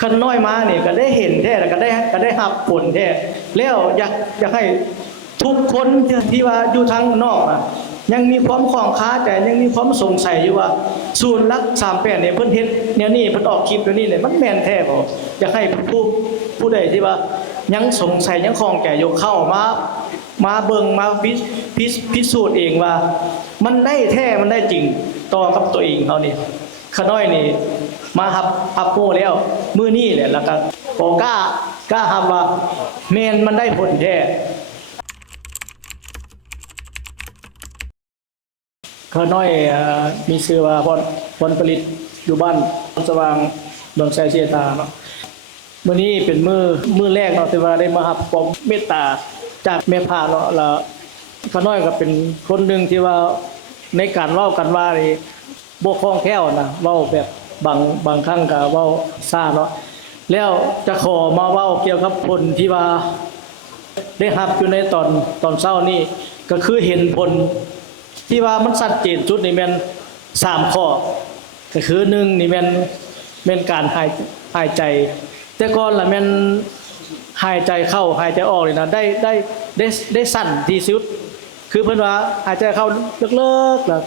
คันน้อยมาเนี่ยก็ได้เห็นแท้แล้วก็ได้รับผลแท้แล้วอยากให้ทุกคนที่ว่าอยู่ทางนอกยังมีความข้องค้าใจยังมีความสงสัยอยู่ว่าศูนย์รัก38เนี่ยเพิ่นเฮ็ดแนวนี้เพิ่นออกคลิปแนวนี้เนี่ยมันแม่นแท้บ่อยากให้ผู้ใดที่ว่ายังสงสัยยังข้องใจอยู่เข้ามาเบิ่งมาพิสูจน์เองว่ามันได้แท้มันได้จริงต่อกับตัวเองเฮานี่ขาน้อยนี่มารับโปแล้วมื้อนี้แหละแล้วก็บ่กล้ารับว่าแม่นมันได้ผลแท้ขาน้อยมีชื่อว่าพรผลิตอยู่บ้านสว่างดอนไซเสียตาเนาะมื้อนี้เป็นมื้อแรกเนาะที่ว่าได้มารับความเมตตาจากแม่พาเนาะแล้วขาน้อยก็เป็นคนหนึงที่ว่าในการเว้ากันว่านี่บ่คล่องแคล่วนะเว้าแบบบางครั้งก็เว้าซ่าเนาะแล้วจะขอมาเว้าเกี่ยวกับผลที่ว่าได้รับอยู่ในตอนเช้านี้ก็คือเห็นผลที่ว่ามันชัดเจนจุดนี่แม่น3ข้อก็คือ1นี่แม่นการหายใจแต่ก่อนล่ะแม่นหายใจเข้าหายใจออกนี่นะได้สั้นที่สุดคือเพิ่นว่าหายใจเข้าเลิกๆแล้ว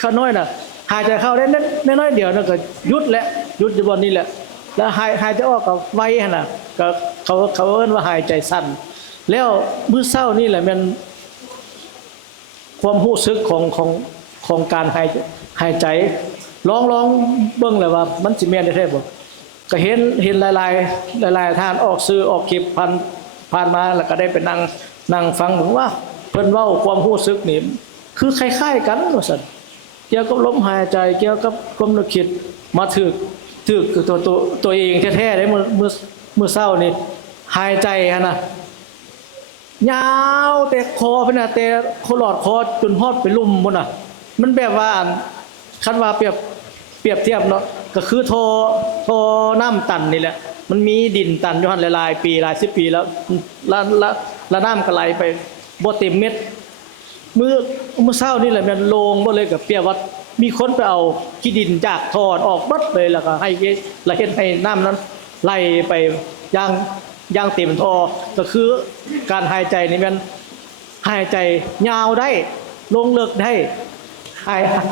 ข้าน้อยน่ะหายใจเข้าได้น้อยเดียวนั่นก็หยุดอยู่บ่นี่แหละแล้วหายใจออกก็ไวหั่นน่ะก็เขาเอิ้นว่าหายใจสั้นแล้วมื้อเช้านี่แหละแม่นความรู้สึกของการหายใจลองเบิ่งเลยว่ามันสิแม่นได้แท้บ่ก็เห็นหลายท่านออกสื่อออกคลิปผ่านมาแล้วก็ได้ไปนั่งฟังถึงว่าเพิ่นเว้าความรู้สึกนี่คือคล้ายๆกันว่าซั่นเกี่ยวกับลมหายใจเกี่ยวกับความนึกคิดมาถึกตัวเองแท้ๆได้มื้อเช้านี่หายใจหั่นน่ะยาวแต่คอพุ่นน่ะแต่คอหลอดคอจนฮอดไปลุ่มพุ่นน่ะมันแบบว่าคันว่าเปรียบเทียบเนาะก็คือโทน้ำตันนี่แหละมันมีดินตันอยู่หั่นหลายๆปีหลาย10ปีแล้วละน้ำก็ไหลไปบ่เต็มเม็ดมื้อเช้านี่แหละมันโล่งบ่เลยก็เปรียบว่ามีคนไปเอาขี้ดินจากท่อออกเบิดเลยแล้วก็ให้เฮ็ดให้น้ำนั้นไหลไปอย่างเต็มท่อก็คือการหายใจนี่มันหายใจยาวได้ลงลึกได้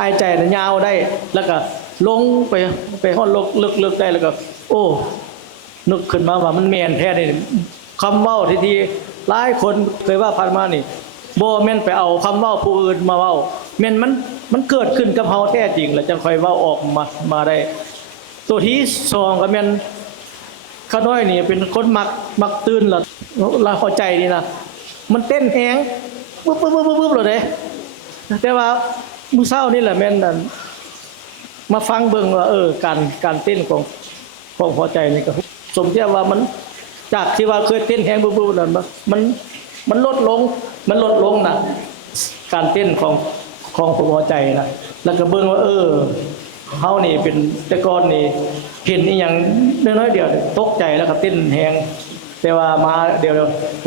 หายใจน่ะยาวได้แล้วก็ลงไปฮอดลึกได้แล้วก็โอ้นึกขึ้นมาว่ามันแม่นแท้นี่คำเว้าที่หลายคนเคยว่าผ่านมานี่บ่แม่นไปเอาคำเว้าผู้อื่นมาเว้าแม่นมันเกิดขึ้นกับเฮาแท้จริงแล้วจังค่อยเว้าออกมาได้ตัวที่2ก็แม่นข้าน้อยนี่เป็นคนมักตื่นแล้วเข้าใจนี่นะมันเต้นแฮงปึ๊บๆๆๆเลยเด้แต่ว่ามื้อเช้านี่แหละแม่นนั่นมาฟังเบิ่งว่าการเต้นของหัวใจนี่ก็สมที่ว่ามันจากที่ว่าเคยเต้นแฮงบึ้บๆนั่นมันลดลงน่ะการเต้นของหัวใจนะแล้วก็เบิ่งว่าเฮานี่เป็นแต่ก่อนนี่เห็นอีหยังน้อยๆเดียวตกใจแล้วก็เต้นแฮงแต่ว่ามาเดี๋ย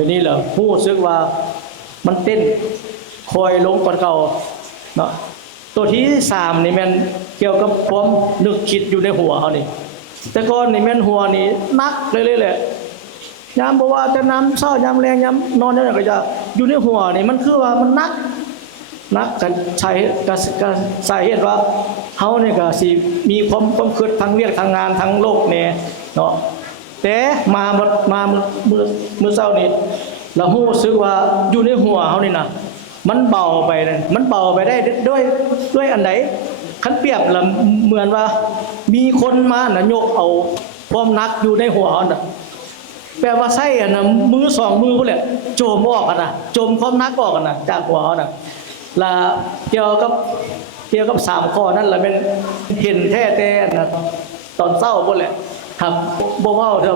วนี้แหละรู้สึกว่ามันเต้นคอยลงกว่าเก่าเนาะตัวที่3นี่แม่นเกี่ยวกับความนึกคิดอยู่ในหัวเฮานี่แต่ก่อนนี่แม่นหัวนี่นักเลยแหละยามบ่ว่าแต่น้ำเช้ายามแลงยามนอนจังได๋ก็จะอยู่ในหัวนี่มันคือว่ามันนักกันใช้ก็สาเหตุว่าเฮานี่ก็สิมีความคิดทางเวียกทางงานทางโลกแน่เนาะแต่มามื้อเช้านี้เรารู้สึกว่าอยู่ในหัวเฮานี่นะมันเบาไปได้ด้วยอันใดคันเปรียบแล้วเหมือนว่ามีคนมาน่ะยกเอาความหนักอยู่ในหัวเฮาน่ะแปลว่าไส้อันน่ะมือ2มือพุ่นแหละโจมออกกันน่ะโจมความหนักออกกันน่ะจากหัวเฮาน่ะละเกี่ยวกับ3ข้อนั้นล่ะเป็นเห็นแท้แต่ตอนเช้าพุ่นแหละครับบ่เว้าเด้อ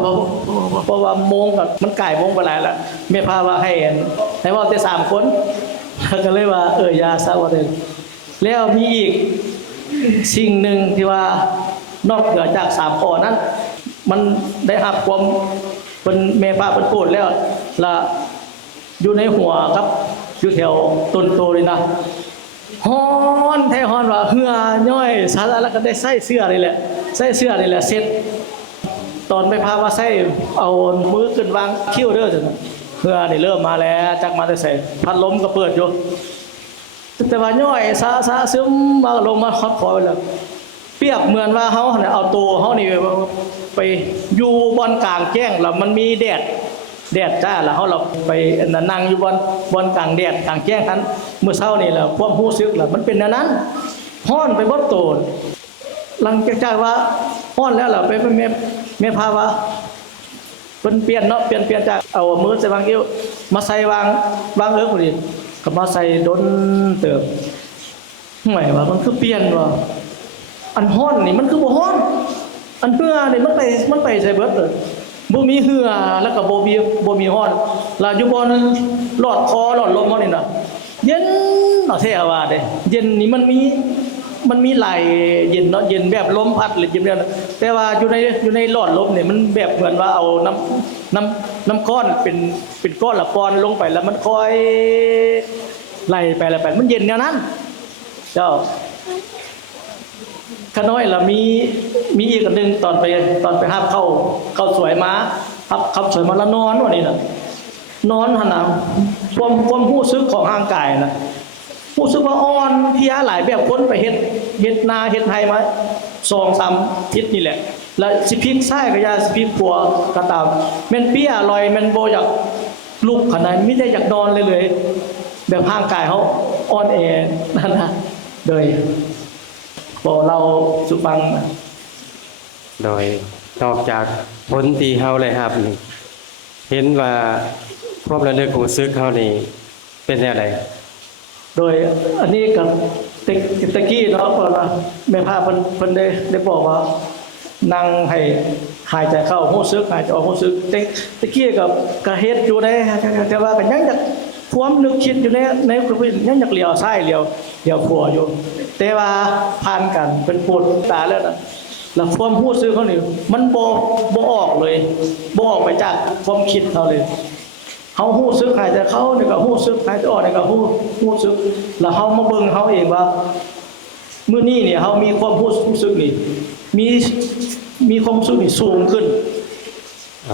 เพราะว่าโมงก็มันใกล้โมงไปหลายแล้วแม่พาว่าให้เว้าแต่3คนก็เลยว่าอย่าซะว่าเด้อแล้วมีอีกสิ่งหนึ่งที่ว่านอกเหนือจาก3ข้อนั้นมันได้รับความเป็นแม่พาเพิ่นพูดแล้วละอยู่ในหัวครับอยู่แถวต้นโตเลยนะฮ้อนแท้ฮ้อนว่าเหือย่อยสาระแล้วก็ได้ใส่เสื้อนี่แหละเสร็จ ตอนไปพาว่าใส่เอามือขึ้นวางคิ้วเด้อซั่นน่ะเพื่อนี่เริ่มมาแล้วจักมาแต่ใส่พัดลมก็เปิดอยู่แต่ว่าย่อยซาซึมมาลงมาฮอดคอไปแล้วเปรียบเหมือนว่าเฮาเนี่ยเอาตัวเฮานี่ไปอยู่บนกลางแจ้งแล้วมันมีแดดจ้าแล้วเฮาเราไปนั่งอยู่บนกลางแดดกลางแจ้งนั้นมื้อเช้านี่แหละความรู้สึกล่ะมันเป็นแนวนั้นฮ้อนไปหมดโตนหลังจากว่าฮ้อนแล้วล่ะไปแม่พาว่าเพิ่นเปลี่ยนเนาะเปลี่ยนจากเอามือใส่วางกิ้วมาใส่วางเอิ้กพอดีก็มาใส่ดนเติบห่วยว่ามันคือเปลี่ยนว่าอันฮ้อนนี่มันคือบ่ฮ้อนอันเหือนี่มันไปใส่เบิดเลยบ่มีเหือแล้วก็บ่มีฮ้อนแล้วอยู่บนหลอดคอหลอดลมเฮานี่น่ะเย็นเนาะแท้ว่าเด้เย็นนี่มันมีไหลเย็นเนาะเย็นแบบลมพัดหรือเย็นแบบแต่ว่าอยู่ในหลอดลมเนี่ยมันแบบเหมือนว่าเอาน้ำก้อนเป็นก้อนละปอนลงไปแล้วมันค่อยไหลไปมันเย็นแนวนั้นเจ้าขน้อยล่ะมีอีกอันนึงตอนไปหาเข้าสวยมาครับสวยมาแล้วนอนวันนี้น่ะนอนหั่นน่ะความรู้สึกของร่างกายน่ะรู้สึกว่าอ่อนเพลียหลายแบบคนไปเฮ็ดนาเฮ็ดไร่มา2-3 ทิศนี่แหละแล้วสิพลิกซ้ายก็อย่าสิพลิกขวาก็ตามแม่นเปียลอยแม่นบ่อยากลุกขนาดมีแต่อยากนอนเลยแบบร่างกายเฮาอ่อนแอนั่นน่ะโดยบ่เราสุฟังโดยนอกจากผลที่เฮาได้รับนี่เห็นว่าความระลึกรู้สึกเฮานี่เป็นแนวใดโดยอันนี้กับตะกี้เนาะเพราะว่าแม่พาเพิ่นได้บอกว่านั่งให้หายใจเข้ารู้สึกหายใจออกรู้สึกตะกี้กับเฮ็ดอยู่ได้แต่ว่าก็ยังอยากความนึกคิดอยู่ในยังอยากเลี้ยวซ้ายเลี้ยวขวาอยู่แต่ว่าผ่านกันเป็นปวดตาแล้วน่ะแล้วความรู้สึกเขานี่มันบ่ออกเลยบ่ออกไปจากความคิดเขาเลยเฮารู้สึกหายใจเข้านี่ก็รู้สึกหายใจออกนี่ก็รู้สึกแล้วเฮามาเบิ่งเฮาเองว่ามื้อนี้เนี่ยเฮามีความรู้สึกนี่มีความรู้สึกนี่สูงขึ้น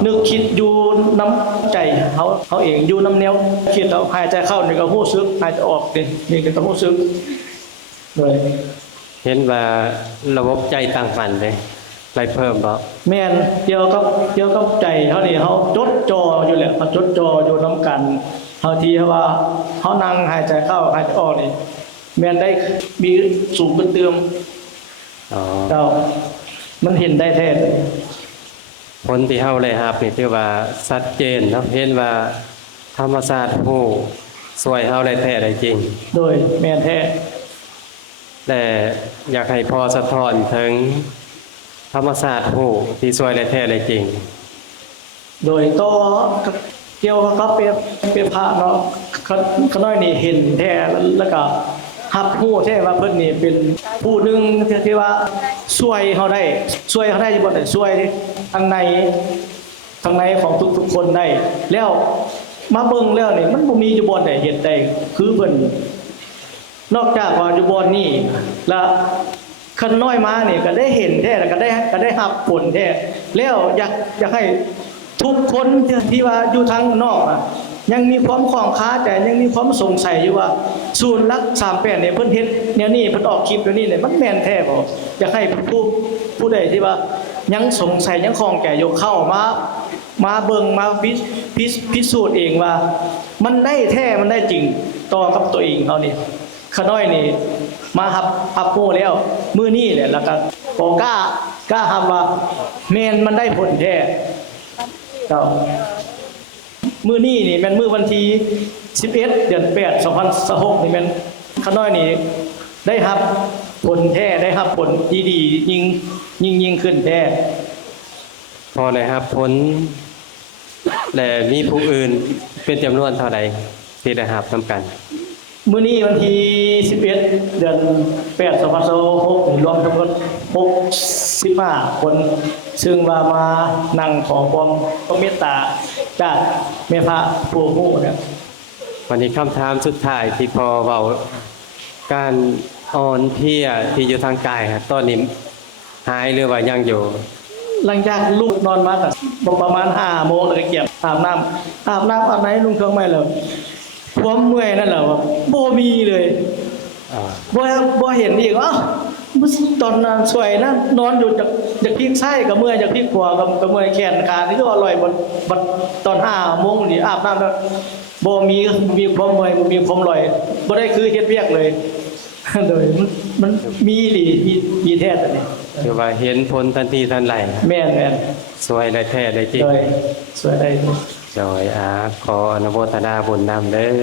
นึกคิดอยู่น้ำใจเฮาเองอยู่น้ำแนวคิดแล้วหายใจเข้านี่ก็รู้สึกหายใจออกนี่ก็รู้สึกเลยเห็นว่าระบบใจตั้งมั่นเลยไปเพิ่มบ่แม่นเกี่ยวกับใจเฮานี่เฮาจดจ่ออยู่แหละจดจ่ออยู่นำกันเฮาที่ว่าเฮานั่งหายใจเข้าหายใจออกนี่แม่นได้มีสูงขึ้นเติมเจ้ามันเห็นได้แท้ผลที่เฮาได้รับนี่ถือว่าชัดเจนเนาะเห็นว่าธรรมชาติผู้ช่วยเฮาได้แท้ได้จริงโดยแม่นแท้แต่อยากให้พอสะท้อนถึงธรรมชาติผู้ที่ช่วยได้แท้ได้จริงโดยต่อเกี่ยวกับเปรียบพระเนาะขน้อยนี่เห็นแท้แล้วก็รับรู้แท้ว่าเพิ่นนี่เป็นผู้หนึงที่ว่าช่วยเฮาได้อยู่บ่ได้ช่วยทางในของทุกๆคนได้แล้วมาเบิ่งแล้วนี่มันบ่มีอยู่บ่ได้เฮ็ดได้คือเพิ่นนอกจากว่าอยู่บ่นี่แล้วคันน้อยมานี่ก็ได้เห็นแท้แล้วก็ได้รับผลแท้แล้วอยากให้ทุกคนที่ว่าอยู่ทางนอกยังมีความข้องค้าใจยังมีความสงสัยอยู่ว่าศูนย์รัก38เนี่ยเพิ่นเฮ็ดแนวนี้เพิ่นออกคลิปแนวนี้เนี่ยมันแม่นแท้บ่อยากให้ผู้ใดที่ว่ายังสงสัยยังข้องแก่อยู่เข้ามาเบิ่งมาพิสูจน์เองว่ามันได้แท้มันได้จริงต่อกับตัวเองเฮานี่ขน้อยนี่มารับโหแล้วมื้อนี้แหละแล้วก็บ่กล้ารับว่าแม่นมันได้ผลแท้เจ้ามื้อนี้นี่แม่นมื้อวันที่11เดือน8 2026นี่แม่นขน้อยนี่ได้รับผลแท้ได้รับผลดีๆยิ่งขึ้นแท้พอได้รับผลและมีผู้อื่นเป็นจำนวนเท่าใดที่ได้รับนำกันมื้อนี้วันที่11เดือน8 2026รวมทั้งหมด65คนซึ่งว่ามานั่งขอความเมตตาจากแม่พระผู้ฮู้เนี่ยวันนี้คำถามสุดท้ายที่พอเว้าการอ่อนเพลียที่อยู่ทางกายครับตอนนี้หายหรือว่ายังอยู่ หลังจากลูกนอนมาก็ประมาณ5 โมงแล้วก็เก็บอาบน้ำอาบไหนนุ่งเครื่องใหม่แล้วความเมื่อยนั่นแหละบ่มีเลย อ่า บ่เห็นอีกตอนนั้นสวยนะนอนอยู่จากพลิกซ้ายกับเมื่อยจากพลิกขวากับเมื่อยแขนขานี่ก็อร่อยบ่ตอน5 โมงนี่อาบน้ำแล้วบ่มีความเมื่อยบ่มีความอร่อยบ่ได้คือเฮ็ดเวียกเลย โดยมันมีหลีมีแท้ตัวนี้ คือว่าเห็นผลทันทีทันใด แม่น สวยได้แท้ได้จริง โดยสวยได้ โดยขออนุโมทนาบุญนำเด้อ